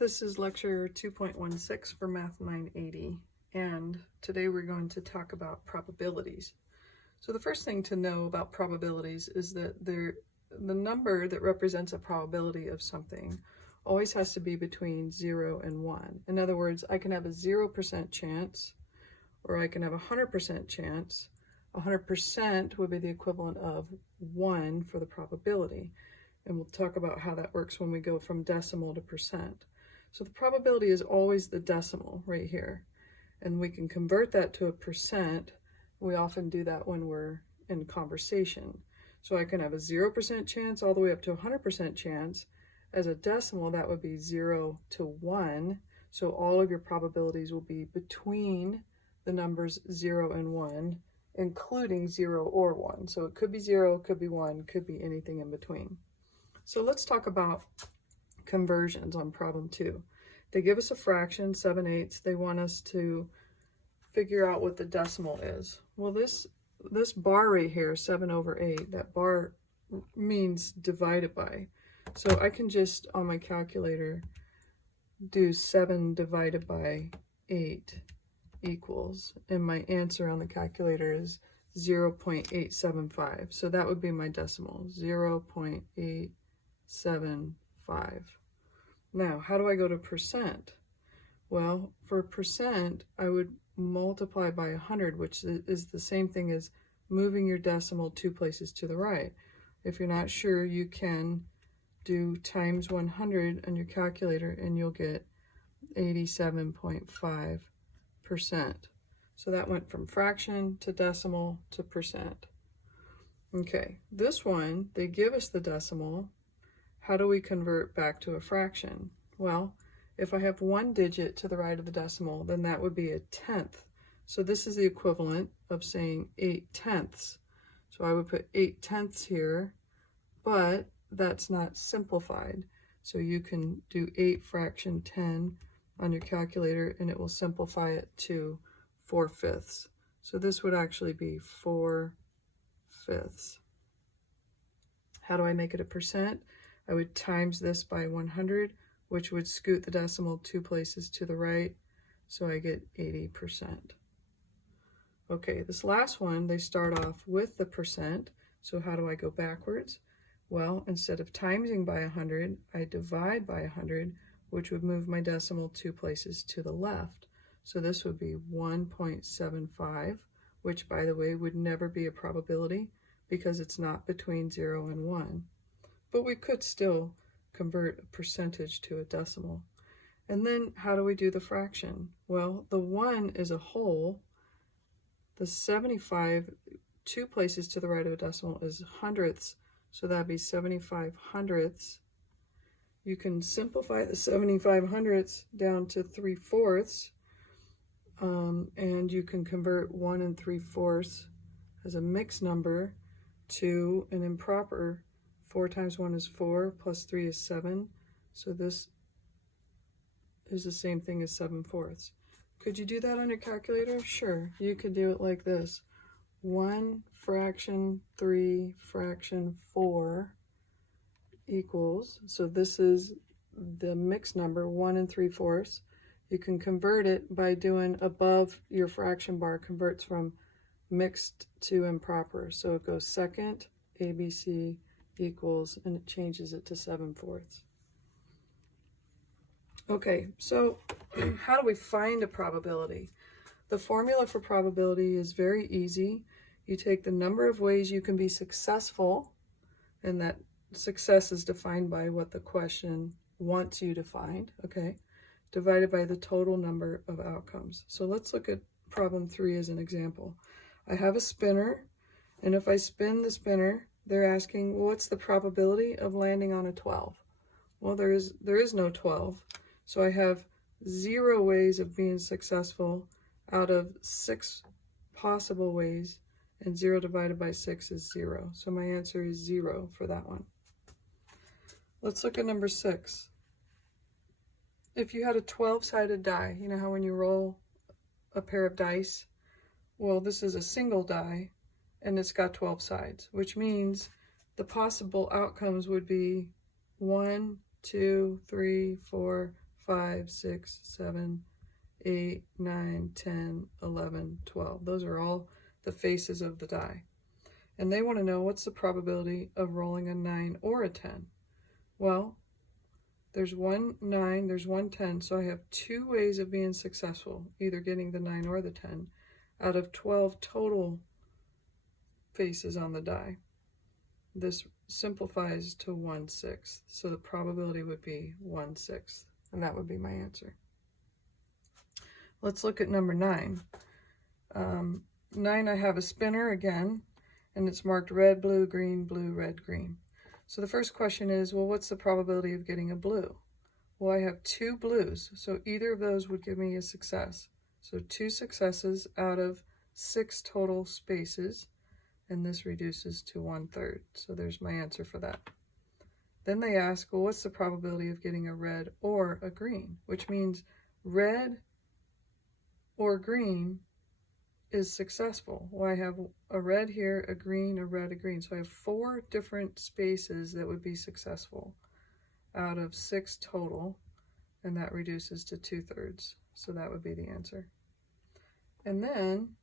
This is lecture 2.16 for Math 980, and today we're going to talk about probabilities. So the first thing to know about probabilities is that the number that represents a probability of something always has to be between 0 and 1. In other words, I can have a 0% chance, or I can have a 100% chance. 100% would be the equivalent of 1 for the probability. And we'll talk about how that works when we go from decimal to percent. So the probability is always the decimal right here. And we can convert that to a percent. We often do that when we're in conversation. So I can have a 0% chance all the way up to a 100% chance. As a decimal, that would be 0 to 1. So all of your probabilities will be between the numbers 0 and 1, including 0 or 1. So it could be 0, could be 1, could be anything in between. So let's talk about conversions on problem 2. They give us a fraction, 7/8. They want us to figure out what the decimal is. Well, this bar right here, 7/8, that bar means divided by. So I can just, on my calculator, do 7 divided by 8 equals, and my answer on the calculator is 0.875. So that would be my decimal, 0.875. Now, how do I go to percent? Well, for percent, I would multiply by 100, which is the same thing as moving your decimal 2 places to the right. If you're not sure, you can do times 100 on your calculator and you'll get 87.5%. So that went from fraction to decimal to percent. Okay, this one, they give us the decimal. How do we convert back to a fraction? Well, if I have 1 digit to the right of the decimal, then that would be a tenth. So this is the equivalent of saying 8/10. So I would put 8/10 here, but that's not simplified. So you can do 8 fraction 10 on your calculator and it will simplify it to 4/5. So this would actually be 4/5. How do I make it a percent? I would times this by 100, which would scoot the decimal 2 places to the right, so I get 80%. Okay, this last one, they start off with the percent, so how do I go backwards? Well, instead of timesing by 100, I divide by 100, which would move my decimal 2 places to the left. So this would be 1.75, which, by the way, would never be a probability because it's not between 0 and 1. But we could still convert a percentage to a decimal. And then how do we do the fraction? Well, the 1 is a whole. The 75, 2 places to the right of a decimal, is hundredths, so that'd be 75 hundredths. You can simplify the 75 hundredths down to 3/4, and you can convert 1 3/4 as a mixed number to an improper. 4 times 1 is 4, plus 3 is 7. So this is the same thing as 7/4. Could you do that on your calculator? Sure, you could do it like this. 1 fraction 3 fraction 4 equals, so this is the mixed number, 1 3/4. You can convert it by doing above your fraction bar, converts from mixed to improper. So it goes second, ABC equals, and it changes it to 7/4. Okay, so how do we find a probability? The formula for probability is very easy. You take the number of ways you can be successful, and that success is defined by what the question wants you to find, okay, divided by the total number of outcomes. So let's look at problem 3 as an example. I have a spinner, and if I spin the spinner, they're asking, well, what's the probability of landing on a 12? Well, there is no 12. So I have 0 ways of being successful out of 6 possible ways, and 0 divided by 6 is 0. So my answer is 0 for that one. Let's look at number 6. If you had a 12-sided die, you know how when you roll a pair of dice? Well, this is a single die, and it's got 12 sides, which means the possible outcomes would be 1, 2, 3, 4, 5, 6, 7, 8, 9, 10, 11, 12. Those are all the faces of the die. And they want to know what's the probability of rolling a 9 or a 10. Well, there's one 9, there's one 10, so I have two ways of being successful, either getting the 9 or the 10, out of 12 total faces on the die. This simplifies to 1/6, so the probability would be 1/6, and that would be my answer. Let's look at number 9. 9, I have a spinner again, and it's marked red, blue, red, green. So the first question is, well, what's the probability of getting a blue? Well, I have two blues, so either of those would give me a success. So 2 successes out of 6 total spaces, and this reduces to 1/3. So there's my answer for that. Then they ask, well, what's the probability of getting a red or a green? Which means red or green is successful. Well, I have a red here, a green, a red, a green. So I have 4 different spaces that would be successful out of 6 total, and that reduces to 2/3. So that would be the answer. And then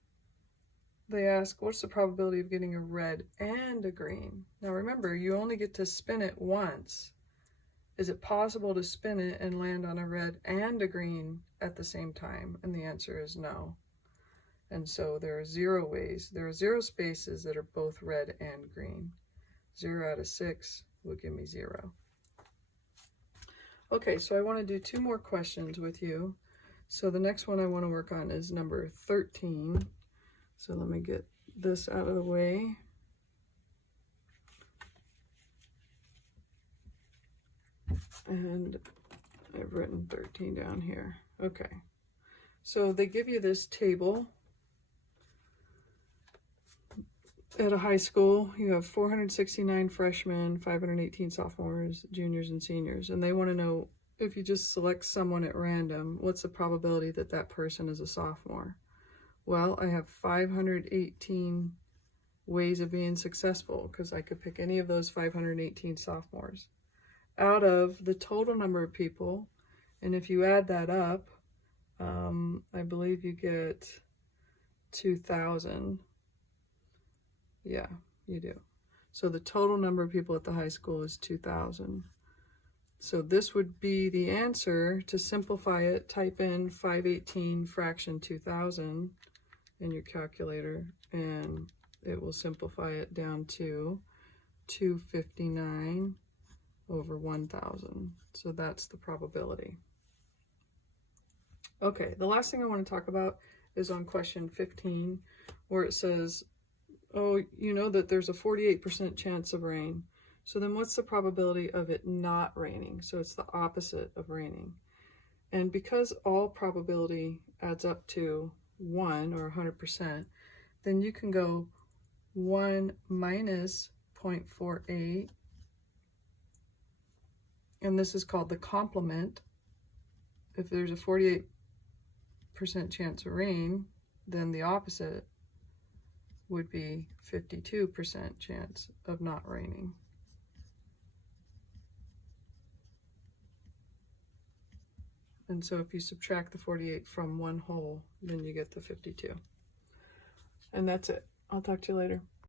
they ask, what's the probability of getting a red and a green? Now remember, you only get to spin it once. Is it possible to spin it and land on a red and a green at the same time? And the answer is no. And so there are 0 ways. There are 0 spaces that are both red and green. 0 out of 6 will give me 0. Okay, so I want to do 2 more questions with you. So the next one I want to work on is number 13. So let me get this out of the way. And I've written 13 down here. Okay, so they give you this table. At a high school, you have 469 freshmen, 518 sophomores, juniors, and seniors. And they want to know, if you just select someone at random, what's the probability that that person is a sophomore? Well, I have 518 ways of being successful, because I could pick any of those 518 sophomores out of the total number of people. And if you add that up, I believe you get 2,000. Yeah, you do. So the total number of people at the high school is 2,000. So this would be the answer. To simplify it, type in 518 fraction 2,000 in your calculator, and it will simplify it down to 259 over 1,000. So that's the probability. Okay, the last thing I want to talk about is on question 15, where it says, oh, you know that there's a 48% chance of rain. So then what's the probability of it not raining? So it's the opposite of raining. And because all probability adds up to 1 or 100%, then you can go 1 minus 0.48, and this is called the complement. If there's a 48% chance of rain, then the opposite would be 52% chance of not raining. And so if you subtract the 48 from one whole, then you get the 52. And that's it. I'll talk to you later.